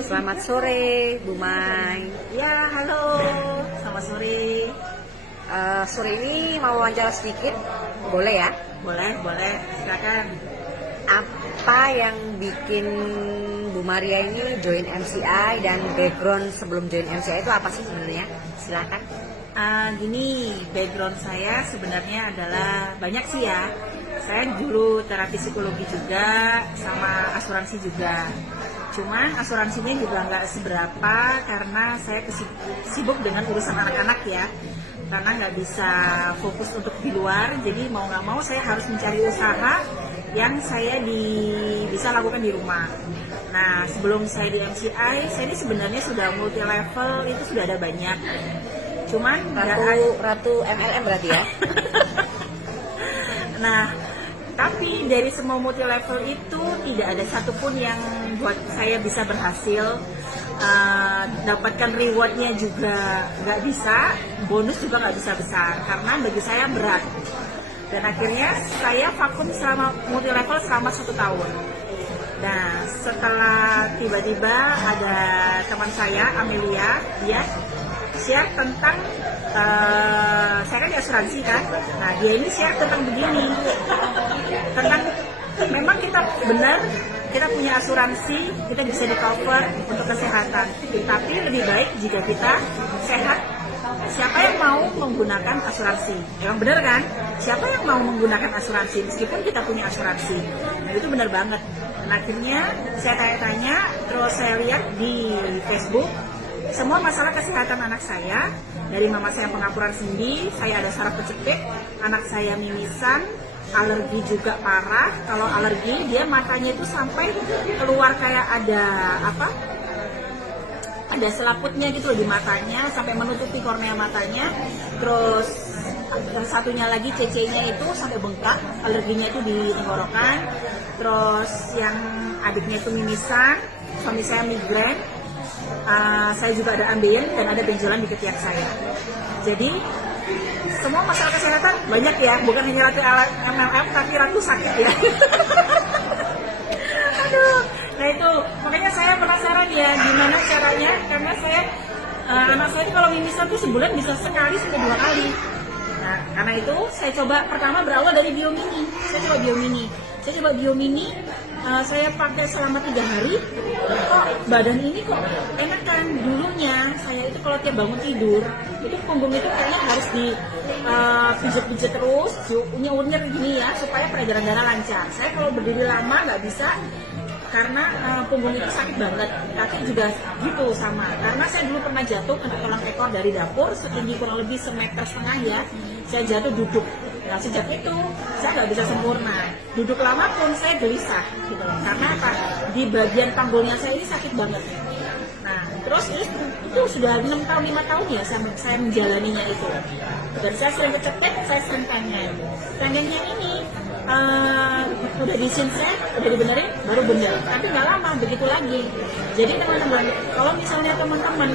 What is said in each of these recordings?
Selamat sore, Bu Mai. Ya, halo. Selamat sore. Sore ini mau wawancara sedikit, boleh ya? Boleh, boleh. Silakan. Apa yang bikin Bu Maria ini join MCI dan background sebelum join MCI itu apa sih sebenarnya? Silakan. Gini, background saya sebenarnya adalah banyak sih ya. Saya dulu terapi psikologi juga, sama asuransi juga. Cuman asuransinya juga nggak seberapa karena saya sibuk dengan urusan anak-anak ya. Karena nggak bisa fokus untuk di luar, jadi mau nggak mau saya harus mencari usaha yang saya bisa lakukan di rumah. Nah, sebelum saya di MCI, saya ini sebenarnya sudah multi level, itu sudah ada banyak. Cuman Ratu MLM berarti ya? Nah, tapi dari semua multi level itu tidak ada satupun yang buat saya bisa berhasil. Dapatkan rewardnya juga nggak bisa, bonus juga nggak bisa besar karena bagi saya berat. Dan akhirnya saya vakum selama multi level selama 1 tahun. Nah, setelah tiba-tiba ada teman saya, Amelia, dia share tentang saya kan di asuransi kan. Nah, dia ini share tentang begini, tentang memang kita benar kita punya asuransi, kita bisa di cover untuk kesehatan, tapi lebih baik jika kita sehat. Siapa yang mau menggunakan asuransi? Emang benar kan? Siapa yang mau menggunakan asuransi meskipun kita punya asuransi? Nah, itu benar banget. Nah, akhirnya saya tanya-tanya, terus saya lihat di Facebook semua masalah kesehatan anak saya. Dari mama saya pengapuran sendi, saya ada saraf kejepit, anak saya mimisan, alergi juga parah. Kalau alergi dia matanya itu sampai keluar kayak ada ada selaputnya gitu loh di matanya sampai menutupi kornea matanya. Terus yang satunya lagi CC-nya itu sampai bengkak, alerginya itu di tenggorokan. Terus yang adiknya itu mimisan, suami saya migrain. Saya juga ada ambeien dan ada benjolan di ketiak saya. Jadi semua masalah kesehatan banyak ya, bukan hanya ratu MLM tapi ratu sakit ya. Aduh, nah itu makanya saya penasaran ya gimana caranya, karena saya anak saya itu kalau mimisan tuh sebulan bisa sekali sampai 2 kali. Nah, karena itu saya coba pertama berawal dari Biomini. Saya coba Biomini, saya pakai selama 3 hari. Kok badan ini kok enak kan? Dulunya saya itu kalau tiap bangun tidur itu punggung itu kayaknya harus di pijet-pijet terus, unyer gini ya supaya peredaran darah lancar. Saya kalau berdiri lama nggak bisa karena punggung itu sakit banget. Kaki juga gitu sama. Karena saya dulu pernah jatuh kena tulang ekor dari dapur setinggi kurang lebih 1,5 meter ya. Saya jatuh duduk. Nah, sejak itu saya nggak bisa sempurna. Duduk lama pun saya gelisah gitu loh. Karena apa? Di bagian panggulnya saya ini sakit banget. Nah, terus itu sudah 6 tahun, 5 tahun ya saya menjalaninya itu. Dan saya sering kecepet, saya sering pengen. Pengennya ini udah disinset, udah dibenerin, baru bener. Tapi nggak lama, begitu lagi. Jadi teman-teman, kalau misalnya teman-teman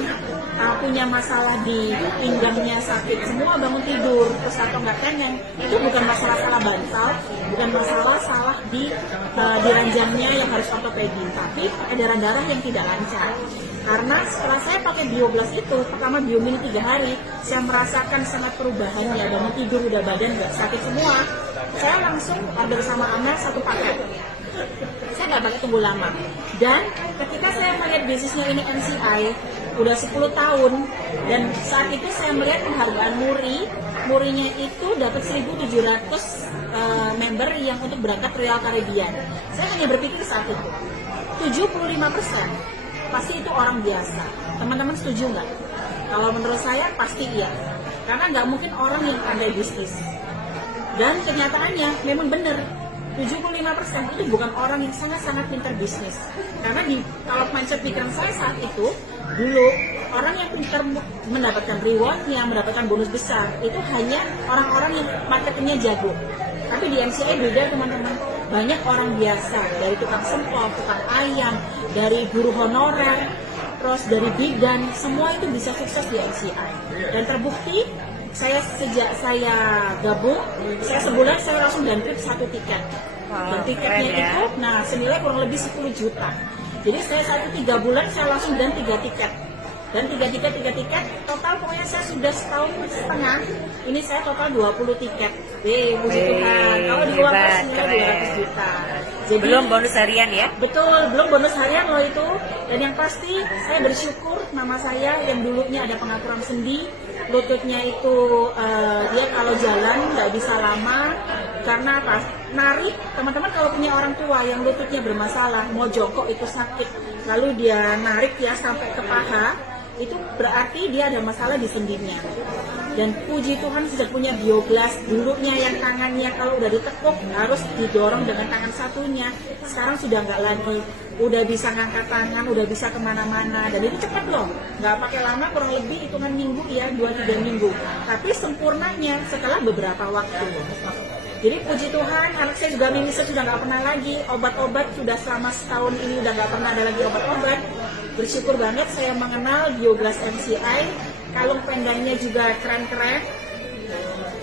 punya masalah di pinggangnya sakit semua bangun tidur terus atau nggak kenyang, itu bukan masalah salah bantal, bukan masalah salah di ranjangnya yang harus ortopedi, tapi edaran darah yang tidak lancar. Karena setelah saya pakai Bioblas itu, pertama Biomini 3 hari, saya merasakan sangat perubahannya, bangun tidur udah badan nggak sakit semua. Saya langsung order sama Amel 1 paket. Saya nggak pakai tunggu lama. Dan ketika saya melihat bisnisnya ini MCI, udah 10 tahun, dan saat itu saya melihat penghargaan Murinya itu dapat 1.700 member yang untuk berangkat Royal Caribbean. Saya hanya berpikir saat itu, 75% pasti itu orang biasa. Teman-teman setuju nggak? Kalau menurut saya pasti iya. Karena nggak mungkin orang yang pandai bisnis. Dan kenyataannya memang benar. 75% itu bukan orang yang sangat-sangat pintar bisnis. Karena kalau mindset pikiran saya saat itu, dulu orang yang pintar mendapatkan rewardnya, mendapatkan bonus besar, itu hanya orang-orang yang marketingnya jago. Tapi di MCI beda teman-teman. Banyak orang biasa, dari tukang semprot, tukang ayam, dari guru honorer, terus dari bidan, semua itu bisa sukses di MCI. Dan terbukti, sejak saya gabung, saya sebulan saya langsung dan trip 1 tiket. Dan tiketnya itu, nah senilai kurang lebih 10 juta. Jadi saya 3 bulan saya langsung dan 3 tiket. Dan 3 tiket, total pokoknya saya sudah setahun setengah, ini saya total 20 tiket. Puji Tuhan. Kalau di uang hebat, senilai 200 juta. Jadi, belum bonus harian ya? betul, belum bonus harian loh itu. Dan yang pasti saya bersyukur mama saya yang dulunya ada pengaturan sendi, lututnya itu dia kalau jalan nggak bisa lama karena apa? Narik, teman-teman kalau punya orang tua yang lututnya bermasalah, mau jongkok itu sakit, lalu dia narik ya sampai ke paha, itu berarti dia ada masalah di sendinya. Dan puji Tuhan sudah punya bioglas, dulunya yang tangannya kalau udah ditekuk harus didorong dengan tangan satunya, sekarang sudah nggak lagi, udah bisa ngangkat tangan, udah bisa kemana-mana, dan itu cepat loh, nggak pakai lama, kurang lebih hitungan minggu ya, 2-3 minggu, tapi sempurnanya setelah beberapa waktu. Jadi puji Tuhan, anak saya juga mimisan sudah nggak pernah lagi, obat-obat sudah selama setahun ini udah nggak pernah ada lagi obat-obat. Bersyukur banget saya mengenal Bioglas MCI, kalung pendangnya juga keren-keren.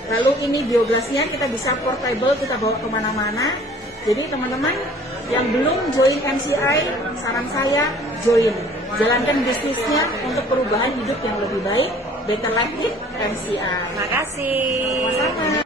Lalu ini bioglasnya kita bisa portable, kita bawa kemana-mana. Jadi teman-teman yang belum join MCI, saran saya join. Jalankan bisnisnya untuk perubahan hidup yang lebih baik. Better Life with MCI. Makasih. Sama-sama.